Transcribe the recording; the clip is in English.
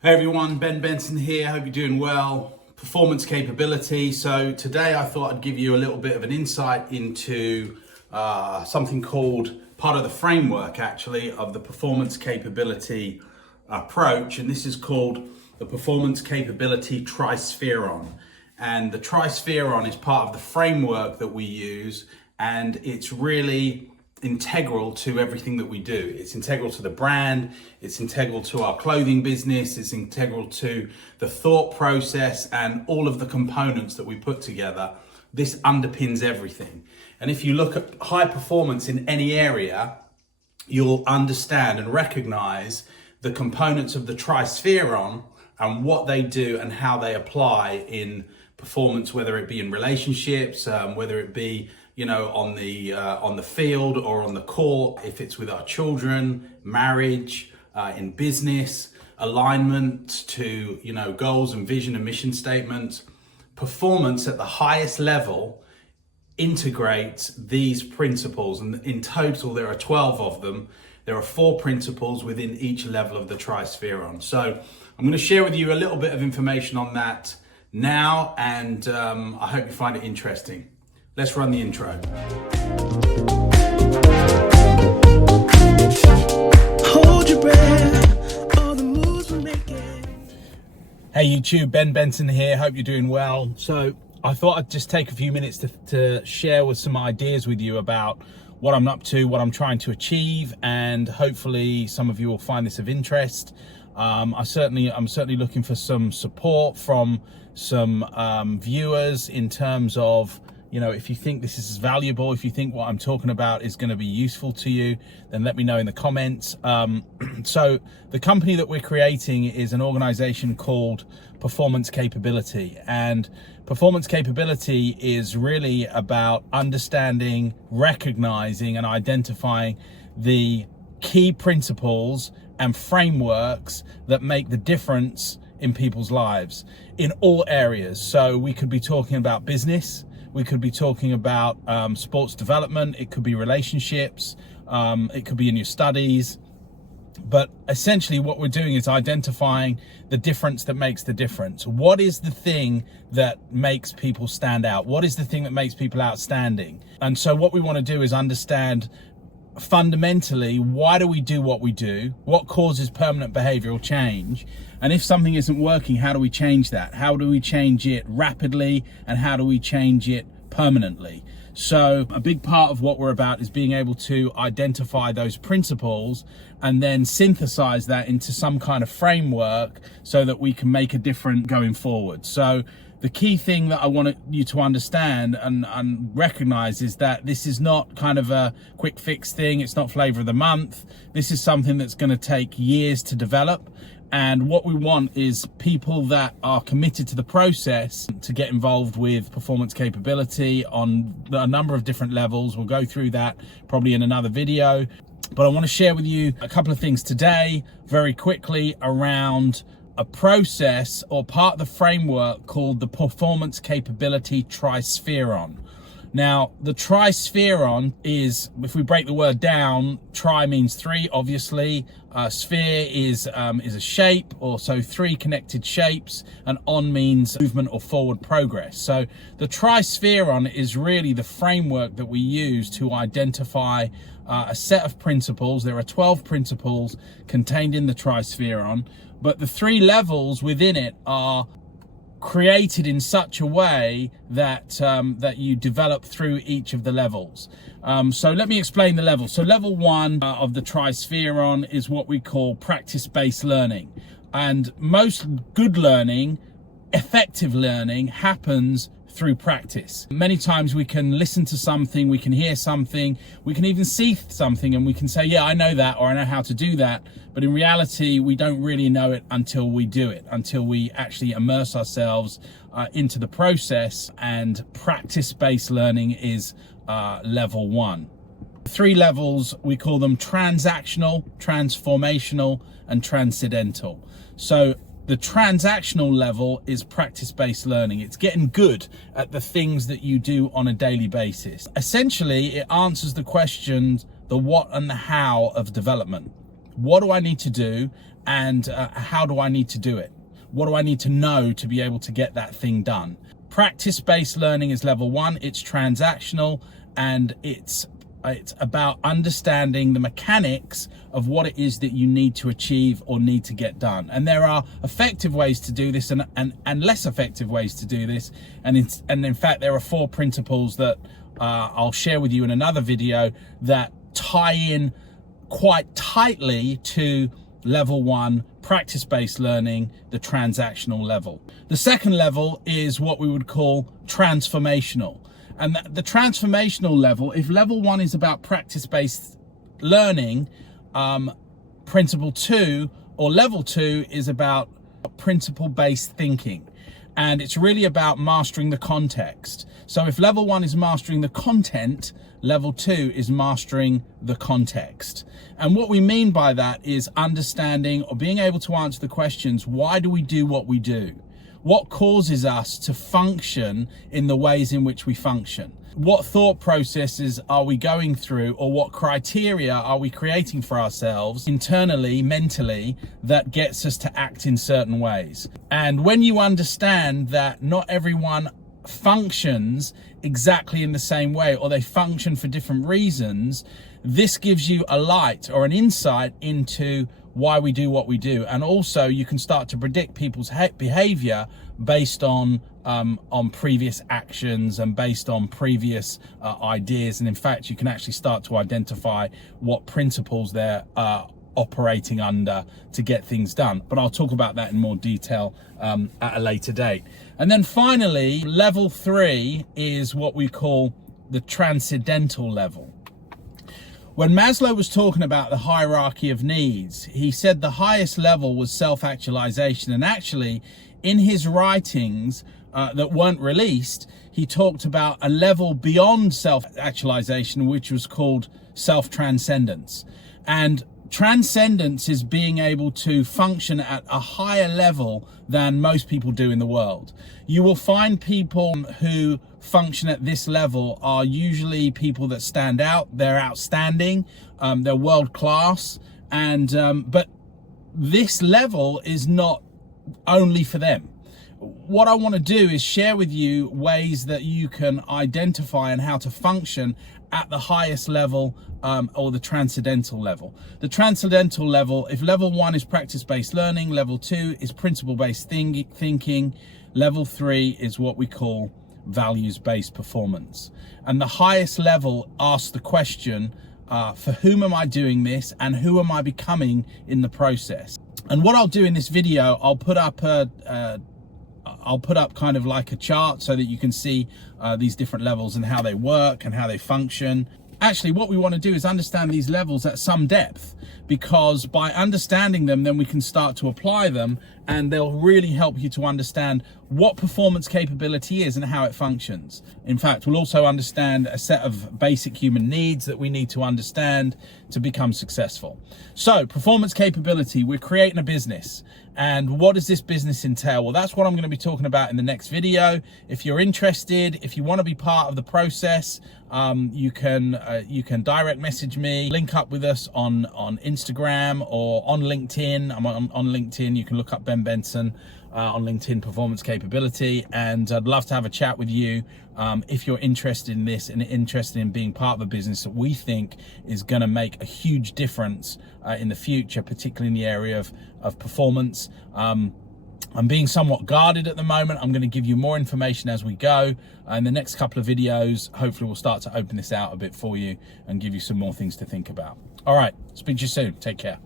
Hey everyone, Benson here. Hope you're doing well. Performance capability. So today I thought I'd give you a little bit of an insight into something called part of the framework actually of the performance capability approach. And this is called the performance capability trispheron. And the trispheron is part of the framework that we use, and it's really integral to everything that we do. It's integral to the brand, it's integral to our clothing business, it's integral to the thought process and all of the components that we put together. This underpins everything. And if you look at high performance in any area, you'll understand and recognize the components of the trispheron and what they do and how they apply in performance, whether it be in relationships, whether it be on the field or on the court, if it's with our children, marriage, in business, alignment to goals and vision and mission statements. Performance at the highest level integrates these principles, and in total there are 12 of them. There are 4 principles within each level of the trispheron. So I'm going to share with you a little bit of information on that now, and I hope you find it interesting. Let's run the intro. Hold your breath, all the moves we're making. Hey YouTube, Benson here. Hope you're doing well. So I thought I'd just take a few minutes to share with some ideas with you about what I'm up to, what I'm trying to achieve, and hopefully some of you will find this of interest. I'm certainly looking for some support from some viewers in terms of, if you think this is valuable, if you think what I'm talking about is going to be useful to you, then let me know in the comments. So the company that we're creating is an organization called Performance Capability, and performance capability is really about understanding, recognizing, and identifying the key principles and frameworks that make the difference in people's lives in all areas. So we could be talking about business, we could be talking about sports development, it could be relationships, it could be in your studies. But essentially what we're doing is identifying the difference that makes the difference. What is the thing that makes people stand out? What is the thing that makes people outstanding? And so what we want to do is understand fundamentally, why do we do what we do? What causes permanent behavioral change? And if something isn't working, how do we change that? How do we change it rapidly? And how do we change it permanently? So a big part of what we're about is being able to identify those principles and then synthesize that into some kind of framework so that we can make a difference going forward. So the key thing that I want you to understand and recognize is that this is not kind of a quick fix thing. It's not flavor of the month. This is something that's going to take years to develop. And what we want is people that are committed to the process to get involved with performance capability on a number of different levels. We'll go through that probably in another video. But I want to share with you a couple of things today very quickly around a process or part of the framework called the performance capability trispheron. Now, the trispheron is, if we break the word down, tri means 3, obviously. Sphere is a shape, or so 3 connected shapes, and on means movement or forward progress. So the trispheron is really the framework that we use to identify a set of principles. There are 12 principles contained in the trispheron, but the 3 levels within it are created in such a way that that you develop through each of the levels. So let me explain the levels. So level 1 of the trispheron is what we call practice-based learning, and most good learning, effective learning, happens through practice. Many times we can listen to something, we can hear something, we can even see something, and we can say, yeah, I know that, or I know how to do that. But in reality, we don't really know it until we do it, until we actually immerse ourselves into the process. And practice-based learning is level 1. 3 levels, we call them transactional, transformational, and transcendental. So the transactional level is practice-based learning. It's getting good at the things that you do on a daily basis. Essentially, it answers the questions, the what and the how of development. What do I need to do? and how do I need to do it? What do I need to know to be able to get that thing done? Practice-based learning is level 1. It's transactional, and it's about understanding the mechanics of what it is that you need to achieve or need to get done. And there are effective ways to do this and less effective ways to do this. And in fact, there are 4 principles that I'll share with you in another video that tie in quite tightly to level 1, practice-based learning, the transactional level. The second level is what we would call transformational. And the transformational level, if level 1 is about practice-based learning, principle 2 or level 2 is about principle-based thinking. And it's really about mastering the context. So if level 1 is mastering the content, level 2 is mastering the context. And what we mean by that is understanding or being able to answer the questions, why do we do what we do? What causes us to function in the ways in which we function? What thought processes are we going through, or what criteria are we creating for ourselves internally, mentally, that gets us to act in certain ways? And when you understand that not everyone functions exactly in the same way, or they function for different reasons, this gives you a light or an insight into why we do what we do. And also you can start to predict people's behavior based on previous actions and based on previous ideas. And in fact, you can actually start to identify what principles they're operating under to get things done. But I'll talk about that in more detail at a later date. And then finally, level 3 is what we call the transcendental level. When Maslow was talking about the hierarchy of needs, he said the highest level was self-actualization. And actually, in his writings that weren't released, he talked about a level beyond self-actualization, which was called self-transcendence. And transcendence is being able to function at a higher level than most people do in the world. You will find people who function at this level are usually people that stand out. They're outstanding, they're world class, and but this level is not only for them. What I want to do is share with you ways that you can identify and how to function at the highest level, or the transcendental level. The transcendental level, if level 1 is practice-based learning, level 2 is principle-based thinking, level 3 is what we call values-based performance. And the highest level asks the question, for whom am I doing this and who am I becoming in the process? And what I'll do in this video, I'll put up kind of like a chart so that you can see these different levels and how they work and how they function. Actually, what we want to do is understand these levels at some depth, because by understanding them, then we can start to apply them, and they'll really help you to understand what performance capability is and how it functions. In fact, we'll also understand a set of basic human needs that we need to understand to become successful. So, performance capability, we're creating a business. And what does this business entail? Well, that's what I'm going to be talking about in the next video. If you're interested, if you want to be part of the process, you can direct message me, link up with us on Instagram or on LinkedIn. I'm on LinkedIn. You can look up Benson on LinkedIn, performance capability, and I'd love to have a chat with you if you're interested in this and interested in being part of a business that we think is going to make a huge difference in the future, particularly in the area of performance. I'm being somewhat guarded at the moment. I'm going to give you more information as we go. In the next couple of videos, hopefully we'll start to open this out a bit for you and give you some more things to think about. All right, speak to you soon. Take care.